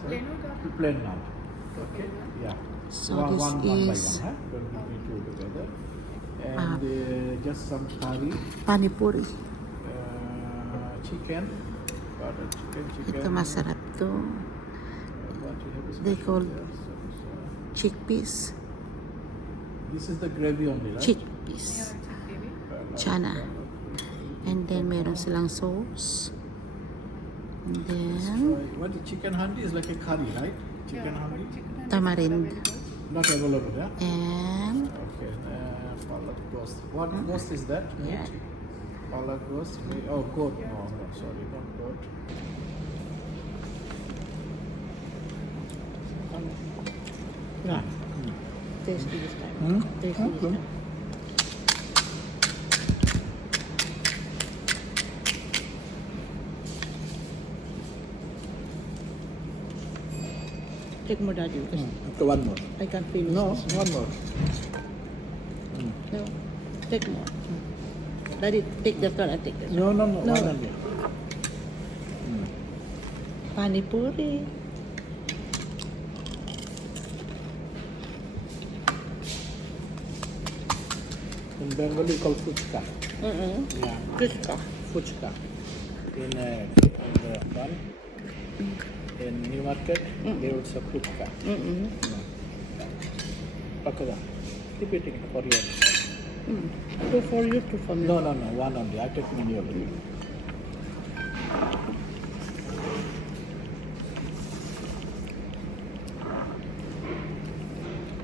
Plain or garlic? Plain naan. Okay. Yeah. So one this by one, is huh? Don't give me two together. And just some curry, panipuri. chicken, butter chicken. Ito masarap to. What you have is They call there. chickpeas. This is the gravy only, right? Chickpeas. Chana. And then meron silang sauce. And then What the chicken handi is like a curry, right? Chicken handi? tamarind. Not available, yeah? And Okay. Palak ghost. What ghost is that? Yeah. Palak ghost. Oh, goat. No, sorry, not goat. Yeah. tasty this time. Hmm? Tasty this Okay. time. Take more, Daddy, because Okay, one more. I can't finish No, this. one more. No, take more. Daddy, take the turn and take this. No. No. One only. Panipuri. In Bengali, called fuchka. Yeah. Kuska. Fuchka. In the one, in New Market, they would say fuchka. Pakada. Keep eating for you. Two for you, two for me. No, one only. I take many of you.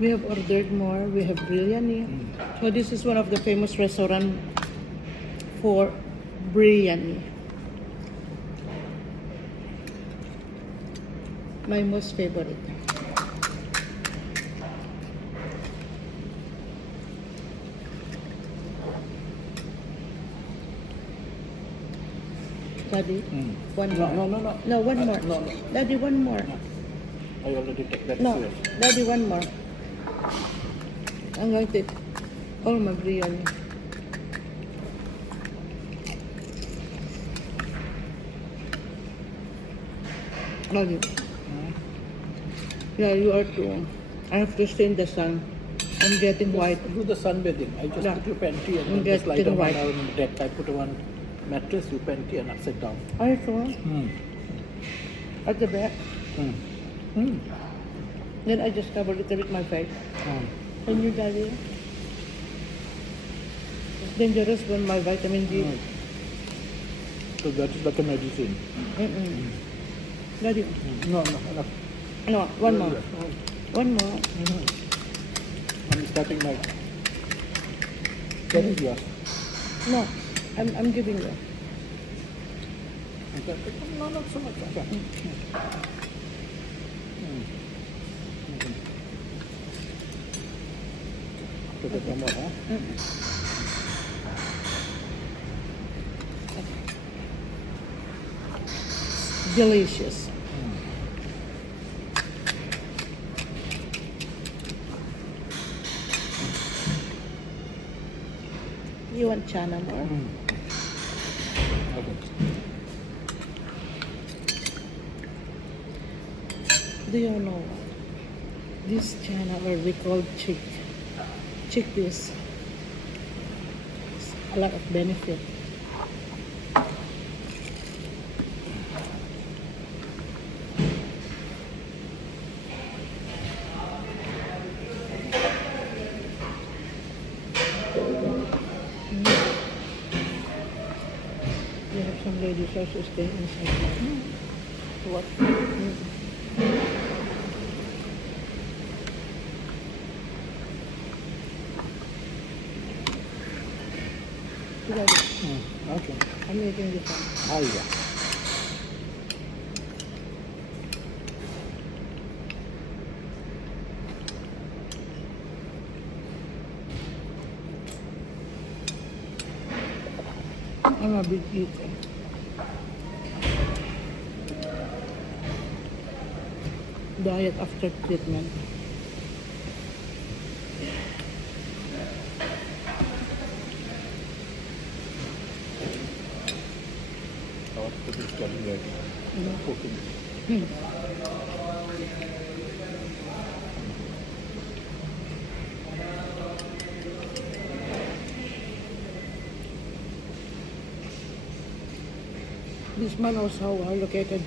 We have ordered more. We have biryani. So this is one of the famous restaurant for biryani. My most favorite. Daddy, one more. No. No, one more. No. Daddy, one more. I already take that. No, serious. Daddy, one more. I'm going to take all my biryani. Daddy. Yeah, you are too. I have to stay in the sun. I'm getting white. Do the sunbathing. I just Yeah. put your panty and I'm then just lie getting down white. on the deck. I put one mattress, you panty, and upside down. Are you sure? At the back. Then I just cover a little bit my face. Can you, Daddy? It's dangerous when my vitamin D. So that is like a medicine. Daddy. No, enough. No, one more. One more. I'm starting my. That is yours. No, I'm giving you. Okay. No, not so much. Okay. Put it one more, huh? Delicious. You want chana more? Okay. Do you know what? This chana, or we call chickpeas, a lot of benefit. We have some ladies also staying inside. What? Okay. I'm making this one. Ah, yeah. I'm a big eater. Diet after treatment. Our food is getting ready. Cooking. This man also are located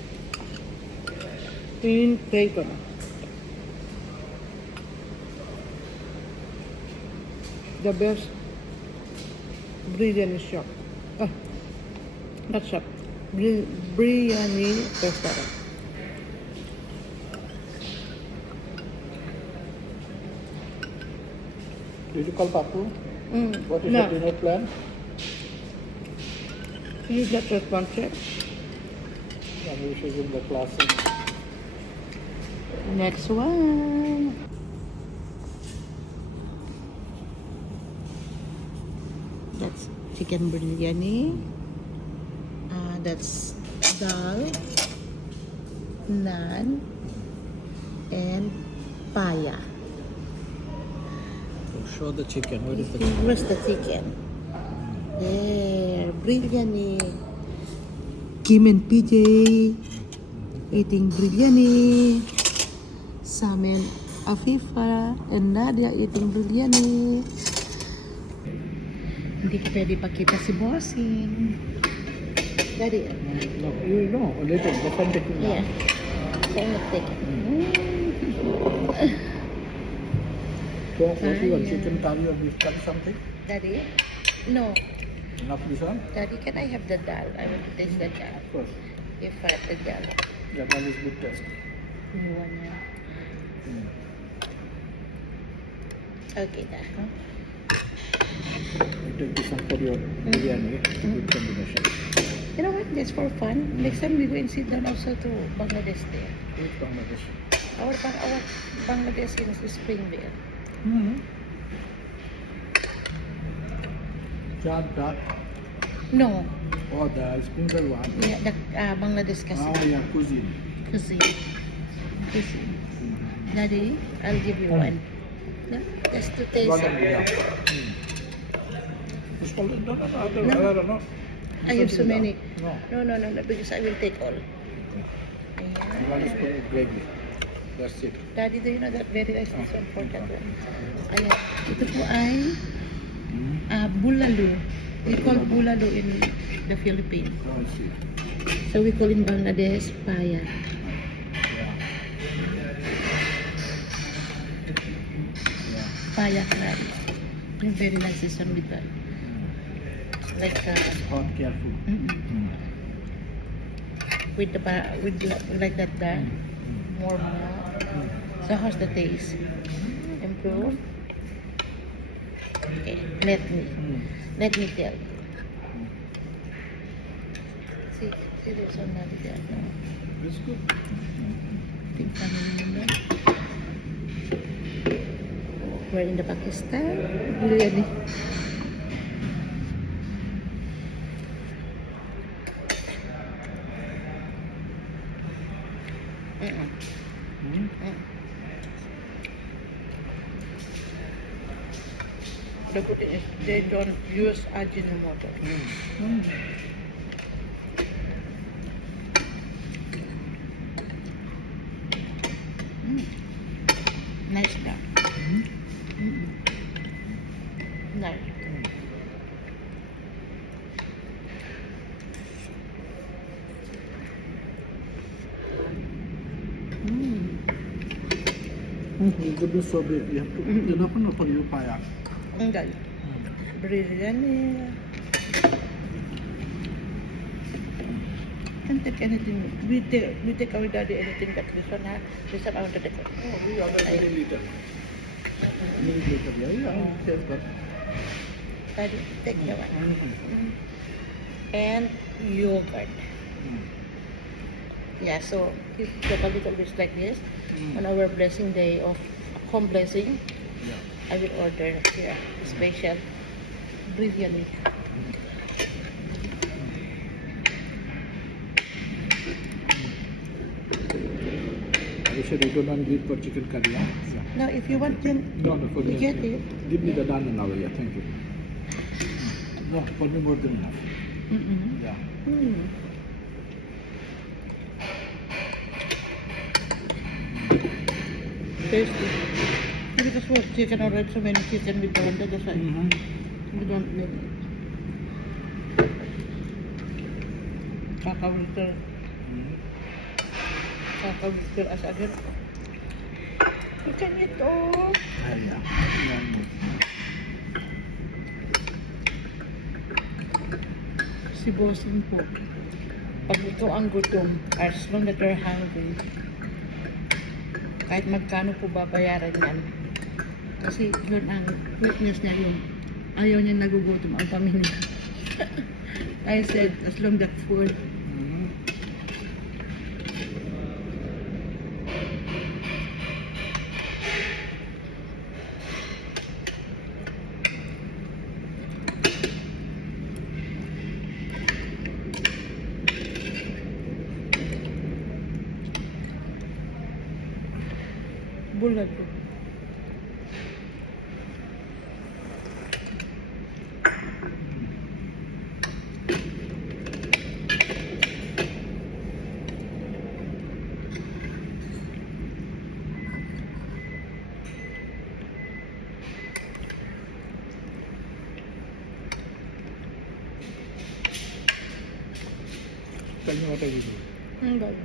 in Payton. The best biryani shop. Not shop. Biryani restaurant. Did you call Papu? What is No. the dinner plan? He is not responsive. Maybe we should give the class in. Next one. That's chicken biryani. That's dal, naan, and paya. So show the chicken. What is the chicken? Where's the chicken? There, biryani. Kim and PJ eating biryani. Sam and Afifa and Nadia eating biryani. Hindi ko pwede pakita si Bossing. Daddy. No, you know, a little. The fun taking Yeah. now. So I'm not taking. So what you want? Chicken curry or beef curry something? Daddy? No. Enough this one? Daddy, can I have the dal? I want to taste the dal. Of course. If I the dal. That one is good taste. You wanna... Okay, dah. You take this one for your biryani. It's a good combination. You know what? That's for fun. Next time we go and sit down also to Bangladesh there. Which Bangladesh? Our Bangladesh is the Springvale. Chad. No. Oh, the Springvale one. Yeah, the Bangladesh kasi. Yeah, cuisine. Cuisine. Daddy, I'll give you one. No? Just to taste One it. only, yeah. No, I don't know. I have so many. No. No, because I will take all. You want to put it gravy. That's it. Daddy, do you know that very nice this one for that one? Ayan. Ito po ay bulalo. We call bulalo in the Philippines. Oh, I see. So we call in Bangladesh paya. Yeah. Paya curry. Yung very nice this one with that. Like Hot, careful. with like that more. So how's the taste? Improve? Okay, let me tell you. See this one na there. It's good. Tingnan mo. We're in the Pakistan. Biryani. The good thing is they don't use Ajinomoto. Nice na. Nice. It could be so big. You have to enough for you paya. Ang galing. Biryani. Can't take anything. We take our daddy anything that this one ha. This one I want to take. Oh, we ordered very little. Very little. Yeah, that's good. Daddy, take the one. And yogurt. Yeah, so if take a little bit like this. On our blessing day of home blessing, Yeah. I will order here special biryani. You said you don't want beef for chicken curry, huh? Yeah. Now, if you want, then No, for you me. get it. Give me the naan now, yeah, thank you. No, for me more than enough. Yeah. Tasty. Because we have chicken already, so many chicken with the that's why we don't make it. Kaka-winter. Mm. Kaka-winter as agad. You can eat all. Yeah. Si bossing po. Pag ikaw ang gutom, as long that you're hungry, kahit magkano po babayaran yan. Kasi yun ang weakness niya yung ayaw niya nagugutom ang pamilya. I said, as long that food. Mm. Bulag po. Tell me what are you doing? Hanggang.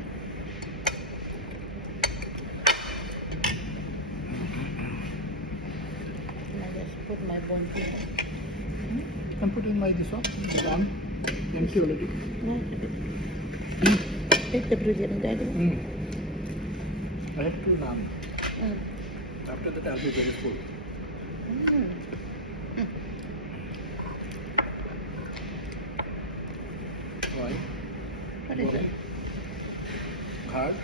I just put my bone here. Can put in my this one. Done. Empty already. No. Take the brilliant daddy. Mm. I have two naan. Mm. After that, I'll be very full. Mm. Why? What is it? Hard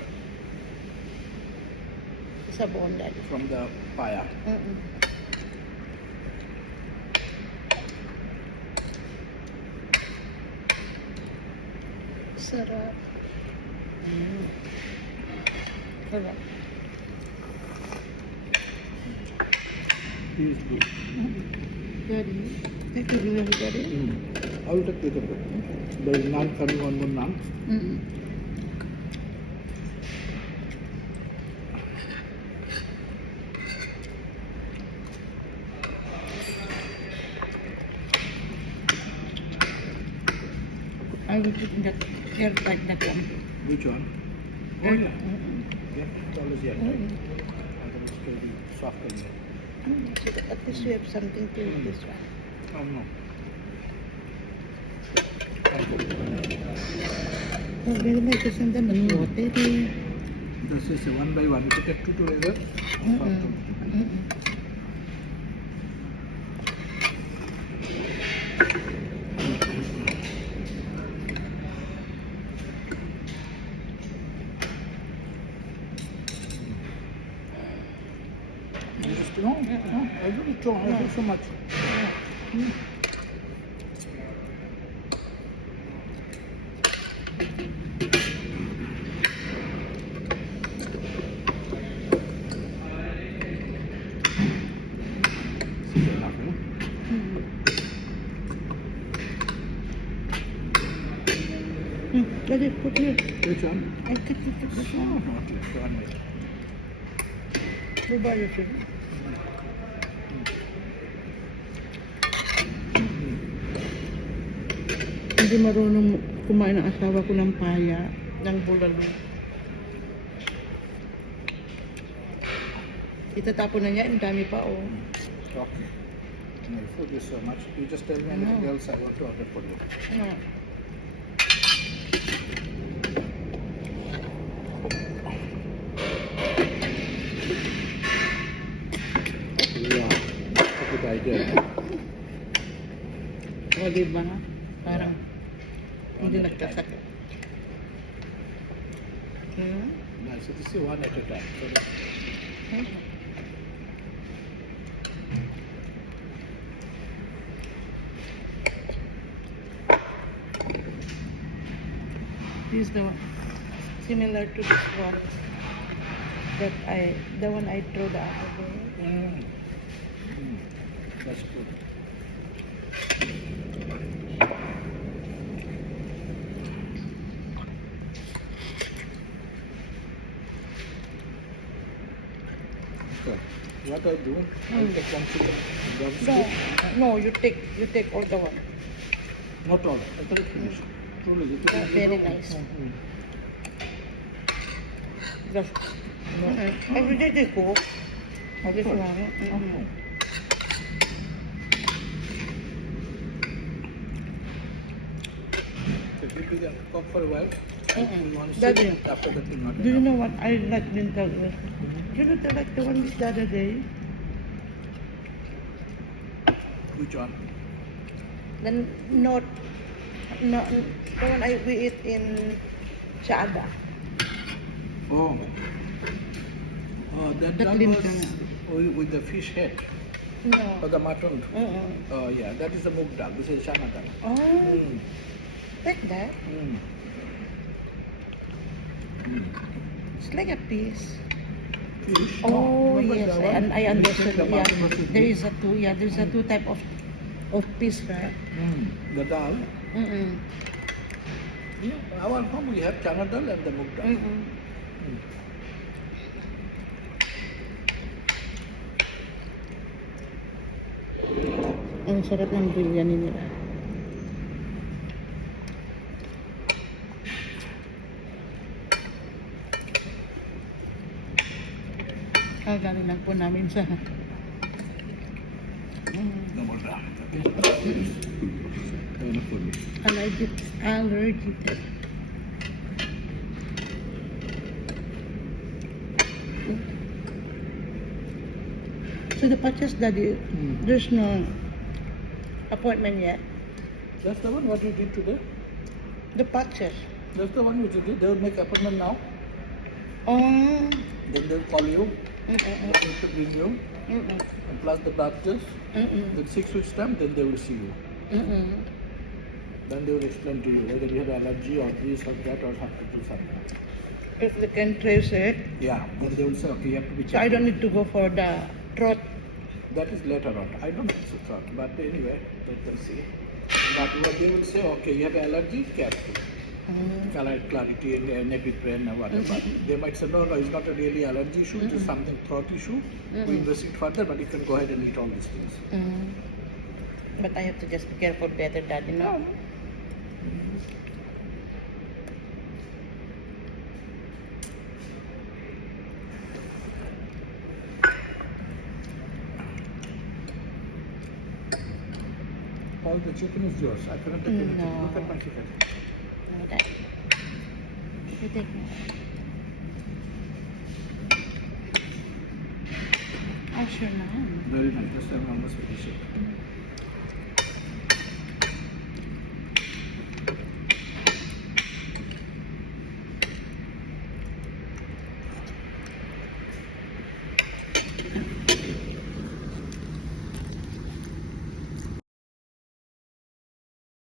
Sa bone daddy. from the paya. Mm-mm. Sarap. Mm. Sarap. He is good. Daddy. Take the brilliant daddy. Mm. I will take the other. There is naan coming, one more naan. Mm-mm. I will put that hair like that one. Which one? Oh Hair- yeah. Mm-mm. Yeah, it's always here. Mm-mm. And then it's going to be soft again. Mm. At least we have something to eat this one. Oh no. Thank you. Oh, very nice. Isn't that water? This is a one by one. If you take two together, soft. No, no, I do it so, I do so much. Mm. Enough, no? Let it put here. Which one? I can put this Oh, one. not left. One minute. Go buy your food. Hindi marunong kumain ang asawa ko ng paya, ng bulalo. Itatapon na niya, ang dami pa oh. Okay. My food is so much. You just tell me anything No. else I want to order for you. Ano? Yeah. That's a good idea. O, diba? Parang hindi One at a time. nagkasakit. Hmm? Nice. So this is one at a time. So This is the one. Similar to this one. The one I threw the other day. that's good. Okay. What I do, I take one chicken, one No, stick. no, you take all the one. Not all. I thought it finished. Truly, it is Very nice. Just, every day they cook. This one. If you can cook for a while, you want to Daddy, sit after that will not do you enough. know what I like dental? You know like the one the other day? Which one? Then not the one we eat in Chada. Oh. Oh, that The one clean was with the fish head. No. Or the mutton. Uh-uh. Oh, yeah, that is the mug dal. This is chana dal. Oh, Mm. like that. Mm. Mm. It's like a piece. Fish. Oh, remember yes, that one? I understood. The Yeah, mutton versus there beef? is a two. Yeah, there's a two type of piece, right? The dal. Mm-mm. Yeah, our home we have chana dal and the mug dal. Mm-mm. Mm. Ang sarap ng biryani nila. Galing lang po namin sa Double dal. Wonderful. allergic. So the patches, Daddy, there's no appointment yet. That's the one what you did today? The patches. That's the one which you did. They will make appointment now. Oh. Then they'll call you. Mm-mm. They need to bring you. Mm-mm. And plus the blood test. Mm-mm. Then 6 weeks time, then they will see you. Mm-mm. Then they will explain to you whether you have allergy or this or that or have to do something. If they can trace it, Yeah, then they will say, okay, you have to be checked. so I don't need to go for the throat. That is later on. I don't know the thought, but anyway, let them see. But what they will say, okay, you have allergy, careful. Color clarity and Epipen or whatever. They might say, no, it's not a really allergy issue, it's just something throat issue. We investigate further, but you can go ahead and eat all these things. But I have to just be careful better, Daddy, no? All the chicken is yours. I couldn't take anything. No. Look at my chicken. No, Daddy. You take me. Ah, sure na. Very nice. This time I must finish.